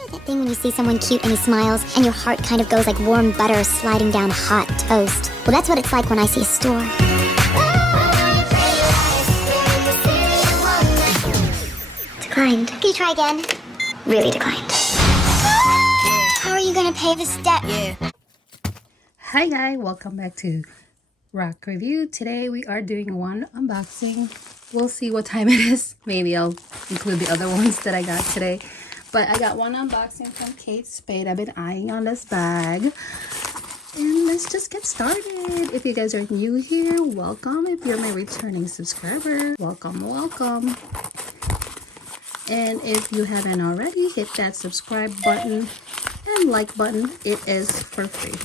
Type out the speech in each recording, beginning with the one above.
You know that thing when you see someone cute and he smiles and your heart kind of goes like warm butter sliding down hot toast? Well, that's what it's like when I see a store. Declined. Can you try again? Really declined. How are you gonna pay this debt? Yeah. Hi guys, welcome back to Rock Review. Today we are doing one unboxing. We'll see what time it is. Maybe I'll include the other ones that I got today. But I got one unboxing from Kate Spade. I've been eyeing on this bag. And let's just get started. If you guys are new here, welcome. If you're my returning subscriber, welcome, welcome. And if you haven't already, hit that subscribe button and like button. It is for free.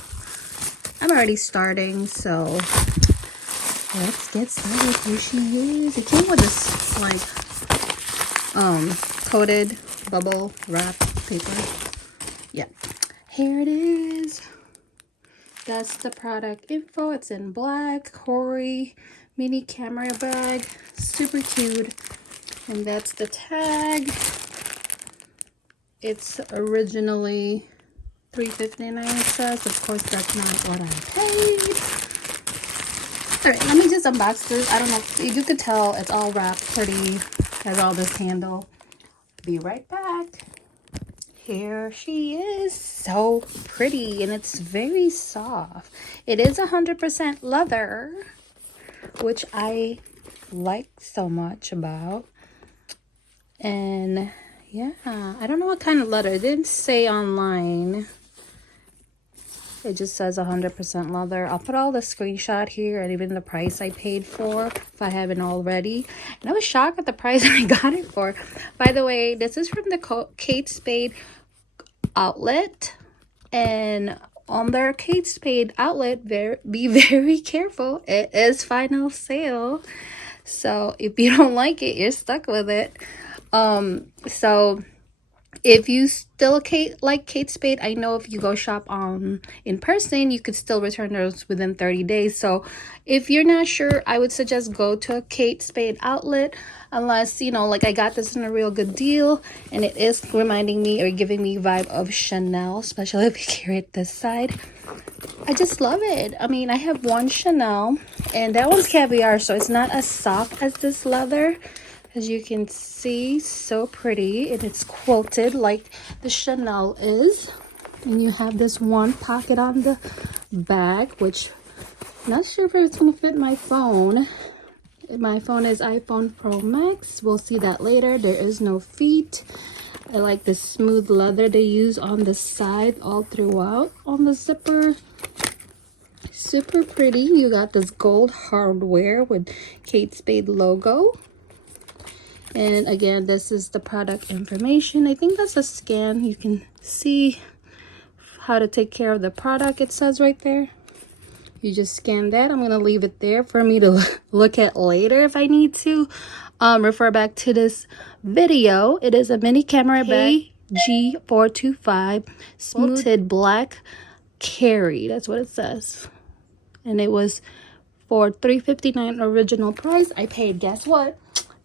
I'm already starting, so let's get started. Here she is. It came with this like coated bubble wrap paper. Yeah, here it is. That's the product info. It's in black. Carey mini camera bag, super cute. And that's the tag. It's originally $3.59 it says. Of course, that's not what I paid. Alright, let me just unbox this. I don't know if you could tell it's all wrapped pretty. Has all this handle. Be right back. Here she is. So pretty, and it's very soft. It is 100% leather, which I like so much about. And yeah, I don't know what kind of leather. It didn't say online. It just says 100% leather. I'll put all the screenshot here and even the price I paid for if I haven't already. And I was shocked at the price I got it for. By the way, this is from the Kate Spade outlet. And on their Kate Spade outlet, be very careful. It is final sale. So if you don't like it, you're stuck with it. So if you still like Kate Spade, I know if you go shop in person, you could still return those within 30 days. So if you're not sure, I would suggest go to a Kate Spade outlet, unless, you know, like I got this in a real good deal, and it is reminding me or giving me vibe of Chanel, especially if you carry it this side. I just love it. I mean, I have one Chanel, and that one's caviar, so it's not as soft as this leather. As you can see, so pretty, and it's quilted like the Chanel is. And you have this one pocket on the back, which I'm not sure if it's gonna fit my phone. My phone is iPhone Pro Max. We'll see that later. There is no feet. I like the smooth leather they use on the side all throughout on the zipper. Super pretty. You got this gold hardware with Kate Spade logo. And again, this is the product information. I think that's a scan. You can see how to take care of the product. It says right there. You just scan that. I'm going to leave it there for me to look at later if I need to. Refer back to this video. It is a mini camera bag. G425 smoothted black Carey. That's what it says. And it was for $3.59 original price. I paid, guess what?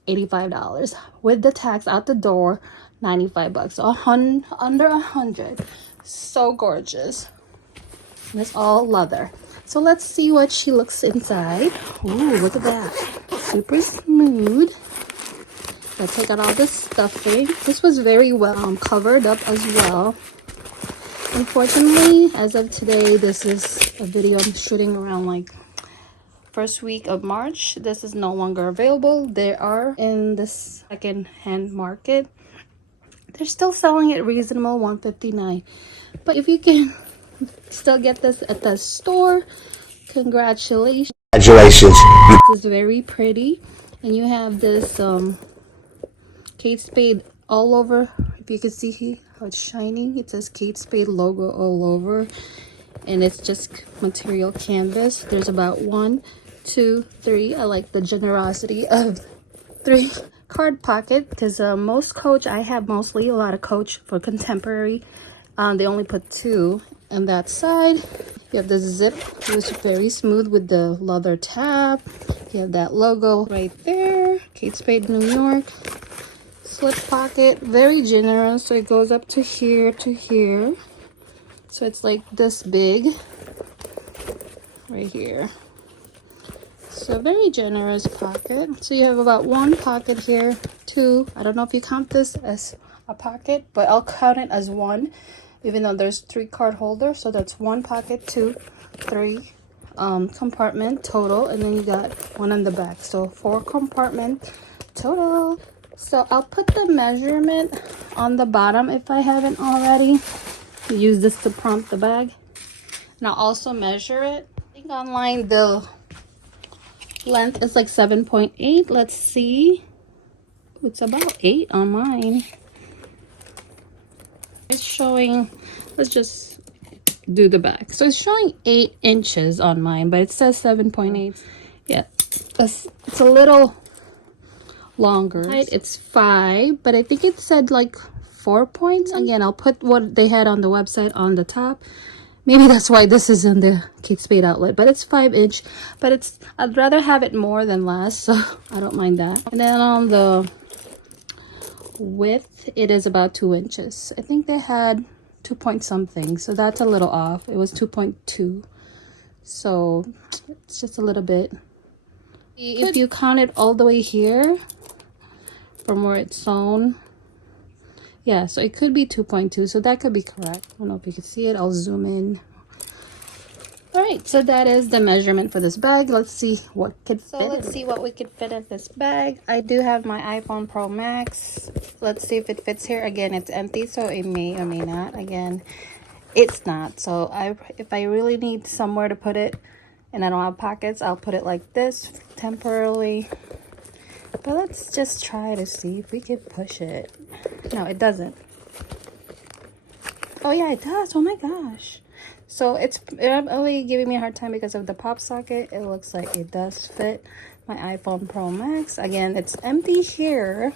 $85 with the tax out the door. 95 bucks, under 100. So gorgeous. And it's all leather. So let's see what she looks inside. Ooh, look at that. Super smooth. Let's take out all the stuffing. This was very well covered up as well. Unfortunately, as of today, this is a video I'm shooting around like first week of March. This is no longer available. They are in the second-hand market. They're still selling it reasonable, $159. But if you can still get this at the store, congratulations. Congratulations. This is very pretty. And you have this Kate Spade all over. If you can see how it's shining, it says Kate Spade logo all over. And it's just material canvas. There's about 1, 2, 3. I like the generosity of 3 card pocket, because most Coach, I have mostly a lot of Coach for contemporary. They only put 2 on that side. You have the zip, which is very smooth with the leather tab. You have that logo right there, Kate Spade New York. slip pocket, very generous, so it goes up to here, so it's like this big right here. So very generous pocket. So you have about one pocket here, two. I don't know if you count this as a pocket, but I'll count it as one, even though there's 3 card holders. So that's one pocket, 2, 3 compartment total, and then you got one on the back, so 4 compartment total. So I'll put the measurement on the bottom if I haven't already. Use this to prompt the bag, and I'll also measure it. I think online the length is like 7.8. Let's see. It's about 8 on mine. It's showing, let's just do the back. So it's showing 8 inches on mine, but it says 7.8. Yeah, it's a little longer. Height, it's 5, but I think it said like 4 points. Again, I'll put what they had on the website on the top. Maybe that's why this is in the Kate Spade outlet, but it's 5 inch. But it's, I'd rather have it more than less, so I don't mind that. And then on the width, it is about 2 inches. I think they had 2 point something, so that's a little off. It was 2.2, so it's just a little bit. If you count it all the way here from where it's sewn, yeah, so it could be 2.2, so that could be correct. I don't know if you can see it. I'll zoom in. All right, so that is the measurement for this bag. Let's see what could fit. So let's see what we could fit in this bag. I do have my iPhone Pro Max. Let's see if it fits here. Again, it's empty, so it may or may not. Again, it's not. So if I really need somewhere to put it and I don't have pockets, I'll put it like this temporarily. But let's just try to see if we could push it. No, it doesn't. Oh yeah, it does. Oh my gosh. So it's only giving me a hard time because of the pop socket. It looks like it does fit my iPhone Pro Max. Again, it's empty here.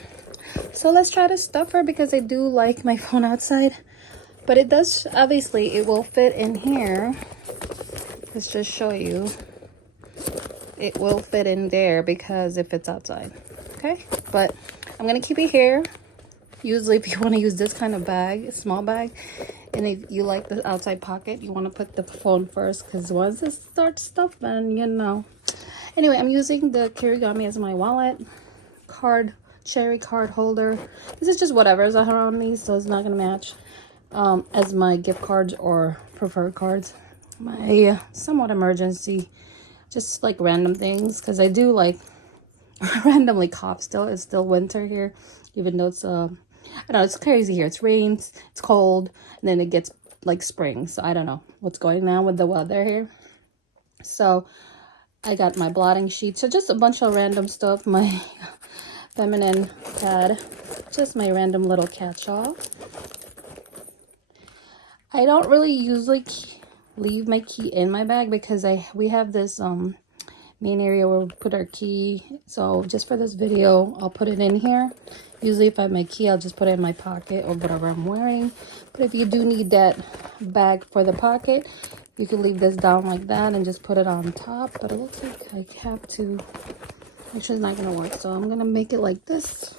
So let's try to stuff her because I do like my phone outside. But it does, obviously, it will fit in here. Let's just show you. It will fit in there because it fits outside. Okay, but I'm going to keep it here. Usually if you want to use this kind of bag, small bag, and if you like the outside pocket, you want to put the phone first, because once it starts stuffing, you know. Anyway, I'm using the Carey as my wallet, cherry card holder. This is just whatever's around me, so it's not going to match as my gift cards or preferred cards. My somewhat emergency, just like random things, because I do like randomly cough still. It's still winter here, even though it's I don't know, it's crazy here. It's rains, it's cold, and then it gets like spring. So I don't know what's going on with the weather here. So I got my blotting sheet. So just a bunch of random stuff. My feminine pad, just my random little catch-all. I don't really usually leave my key in my bag because we have this main area where we put our key. So just for this video, I'll put it in here. Usually if I have my key, I'll just put it in my pocket or whatever I'm wearing. But if you do need that bag for the pocket, you can leave this down like that and just put it on top. But it looks like I have to, which is not gonna work. So I'm gonna make it like this.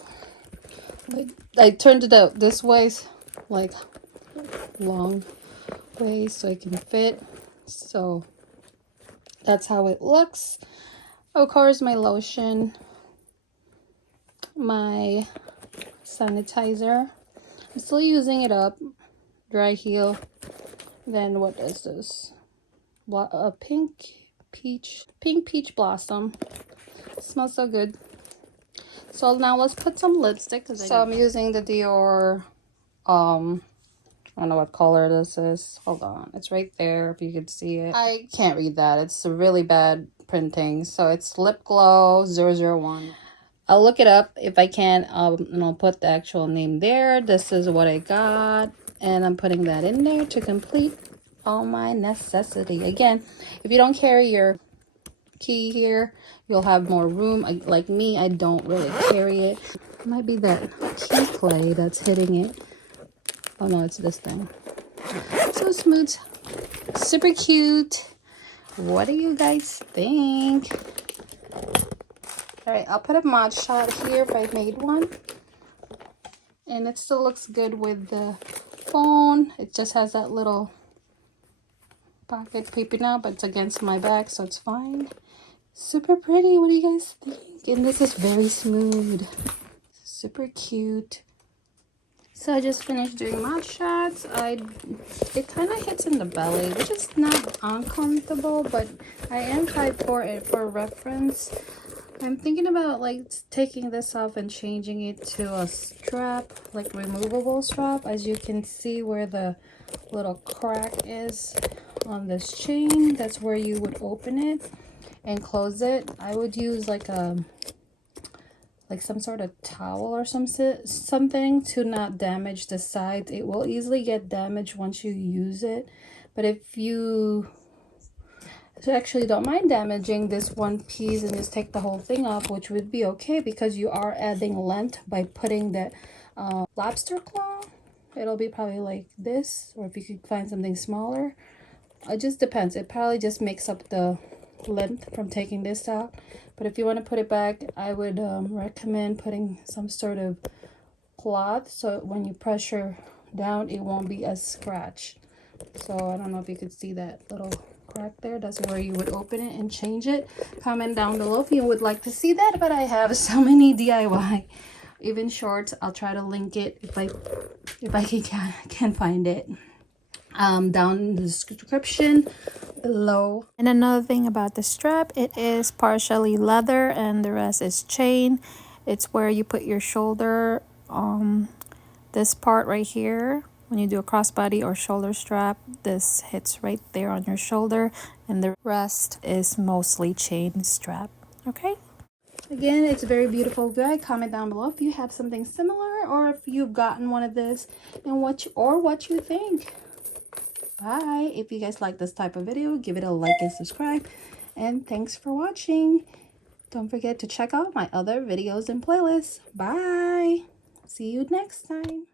Like I turned it out this way, like long way, so it can fit. So that's how it looks. Of course, my lotion, my sanitizer. I'm still using it up. Dry heel. Then what is this? A pink peach blossom. It smells so good. So now let's put some lipstick. So I'm using the Dior. I don't know what color this is. Hold on. It's right there if you could see it. I can't read that. It's a really bad printing. So it's Lip Glow 001. I'll look it up if I can, and I'll put the actual name there. This is what I got, and I'm putting that in there to complete all my necessity. Again, if you don't carry your key here, you'll have more room. Like me, I don't really carry it. It might be that key clay that's hitting it. Oh no, it's this thing. So smooth, super cute. What do you guys think? All right, I'll put a mod shot here if I made one. And it still looks good with the phone. It just has that little pocket peeping out, but it's against my back, so it's fine. Super pretty. What do you guys think? And this is very smooth. Super cute. So I just finished doing mouth shots. It kind of hits in the belly, which is not uncomfortable, but I am 5'4" for reference. I'm thinking about like taking this off and changing it to a strap, like removable strap. As you can see where the little crack is on this chain, that's where you would open it and close it. I would use like some sort of towel or something to not damage the sides. It will easily get damaged once you use it, but if you actually don't mind damaging this one piece and just take the whole thing off, which would be okay because you are adding length by putting the lobster claw. It'll be probably like this, or if you could find something smaller. It just depends. It probably just makes up the length from taking this out. But if you want to put it back, I would recommend putting some sort of cloth so when you pressure down it won't be as scratched. So I don't know if you could see that little crack there. That's where you would open it and change it. Comment down below if you would like to see that, but I have so many DIY, even shorts. I'll try to link it if I can find it down in the description below. And another thing about the strap, it is partially leather and the rest is chain. It's where you put your shoulder, this part right here. When you do a crossbody or shoulder strap, this hits right there on your shoulder, and the rest is mostly chain strap. Okay, again, it's a very beautiful bag. Comment down below if you have something similar or if you've gotten one of this and what you think. Bye. If you guys like this type of video, give it a like and subscribe, and thanks for watching. Don't forget to check out my other videos and playlists. Bye. See you next time.